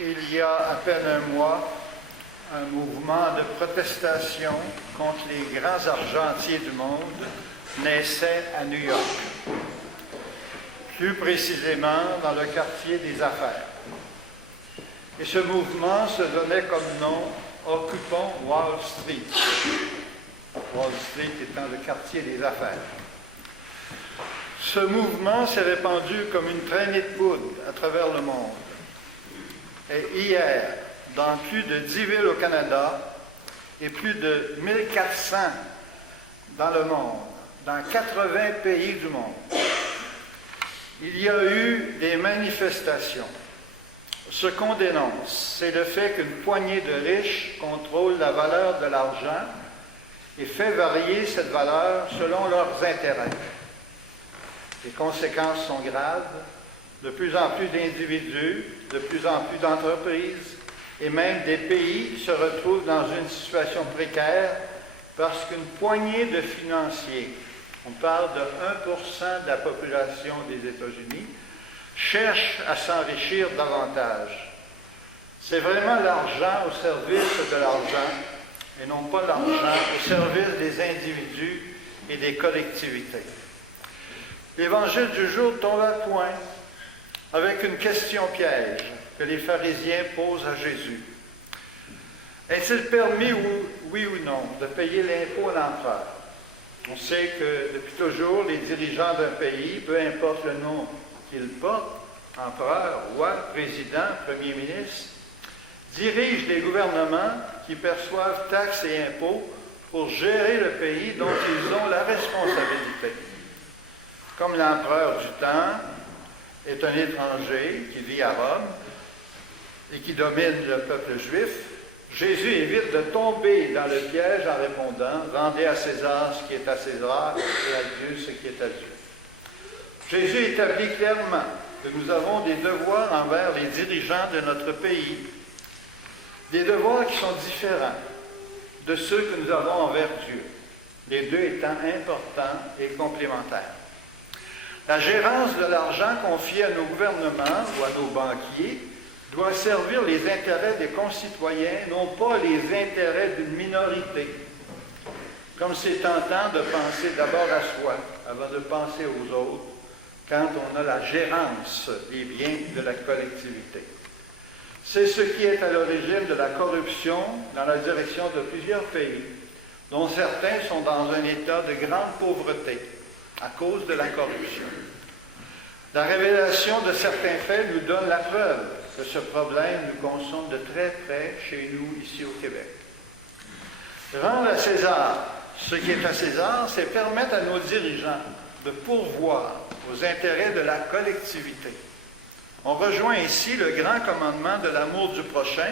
il y a à peine un mois, un mouvement de protestation contre les grands argentiers du monde naissait à New York, plus précisément dans le quartier des affaires. Et ce mouvement se donnait comme nom « Occupons Wall Street ». Wall Street étant le quartier des affaires. Ce mouvement s'est répandu comme une traînée de poudre à travers le monde. Et hier, dans plus de 10 villes au Canada et plus de 1400 dans le monde, dans 80 pays du monde, il y a eu des manifestations. Ce qu'on dénonce, c'est le fait qu'une poignée de riches contrôle la valeur de l'argent et fait varier cette valeur selon leurs intérêts. Les conséquences sont graves. De plus en plus d'individus, de plus en plus d'entreprises et même des pays se retrouvent dans une situation précaire parce qu'une poignée de financiers, on parle de 1% de la population des États-Unis, cherche à s'enrichir davantage. C'est vraiment l'argent au service de l'argent et non pas l'argent au service des individus et des collectivités. L'Évangile du jour tombe à point avec une question piège que les pharisiens posent à Jésus. Est-il permis, oui ou non, de payer l'impôt à l'empereur? On sait que depuis toujours, les dirigeants d'un pays, peu importe le nom qu'ils portent, empereur, roi, président, premier ministre, dirigent les gouvernements qui perçoivent taxes et impôts pour gérer le pays dont ils ont la responsabilité. Comme l'empereur du temps est un étranger qui vit à Rome et qui domine le peuple juif, Jésus évite de tomber dans le piège en répondant « Rendez à César ce qui est à César et à Dieu ce qui est à Dieu ». Jésus établit clairement que nous avons des devoirs envers les dirigeants de notre pays, des devoirs qui sont différents de ceux que nous avons envers Dieu, les deux étant importants et complémentaires. La gérance de l'argent confiée à nos gouvernements ou à nos banquiers doit servir les intérêts des concitoyens, non pas les intérêts d'une minorité. Comme c'est tentant de penser d'abord à soi, avant de penser aux autres, quand on a la gérance des biens de la collectivité. C'est ce qui est à l'origine de la corruption dans la direction de plusieurs pays, dont certains sont dans un état de grande pauvreté à cause de la corruption. La révélation de certains faits nous donne la preuve que ce problème nous consomme de très près chez nous, ici au Québec. Rendre à César ce qui est à César, c'est permettre à nos dirigeants de pourvoir aux intérêts de la collectivité. On rejoint ici le grand commandement de l'amour du prochain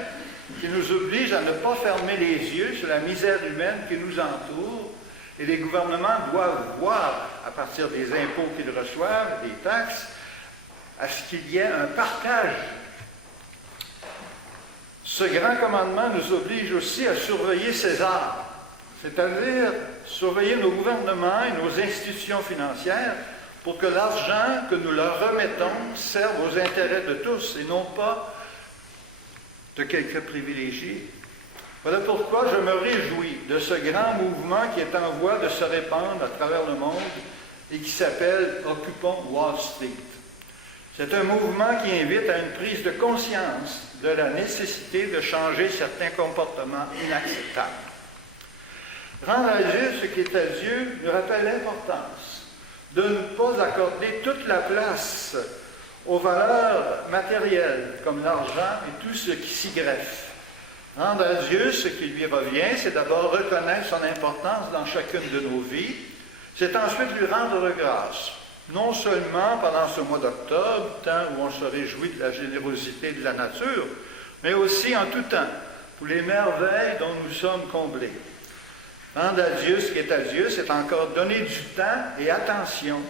qui nous oblige à ne pas fermer les yeux sur la misère humaine qui nous entoure, et les gouvernements doivent voir, à partir des impôts qu'ils reçoivent, des taxes, à ce qu'il y ait un partage. Ce grand commandement nous oblige aussi à surveiller César, c'est-à-dire surveiller nos gouvernements et nos institutions financières pour que l'argent que nous leur remettons serve aux intérêts de tous et non pas de quelques privilégiés. Voilà pourquoi je me réjouis de ce grand mouvement qui est en voie de se répandre à travers le monde et qui s'appelle « Occupons Wall Street ». C'est un mouvement qui invite à une prise de conscience de la nécessité de changer certains comportements inacceptables. Rendre à Dieu ce qui est à Dieu nous rappelle l'importance de ne pas accorder toute la place aux valeurs matérielles comme l'argent et tout ce qui s'y greffe. Rendre à Dieu ce qui lui revient, c'est d'abord reconnaître son importance dans chacune de nos vies. C'est ensuite lui rendre grâce, non seulement pendant ce mois d'octobre, temps où on se réjouit de la générosité de la nature, mais aussi en tout temps, pour les merveilles dont nous sommes comblés. Rendre à Dieu ce qui est à Dieu, c'est encore donner du temps et attention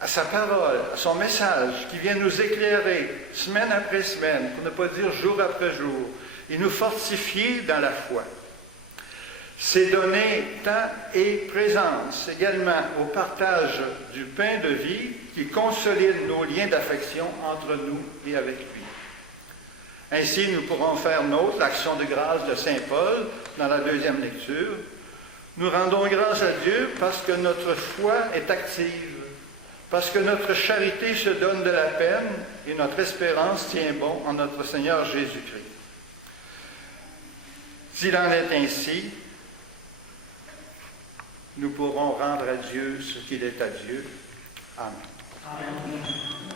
à sa parole, à son message qui vient nous éclairer semaine après semaine, pour ne pas dire jour après jour, et nous fortifier dans la foi. C'est donner temps et présence également au partage du pain de vie qui consolide nos liens d'affection entre nous et avec lui. Ainsi, nous pourrons faire nôtre l'action de grâce de Saint Paul dans la deuxième lecture. Nous rendons grâce à Dieu parce que notre foi est active, parce que notre charité se donne de la peine et notre espérance tient bon en notre Seigneur Jésus-Christ. S'il en est ainsi, nous pourrons rendre à Dieu ce qu'il est à Dieu. Amen. Amen.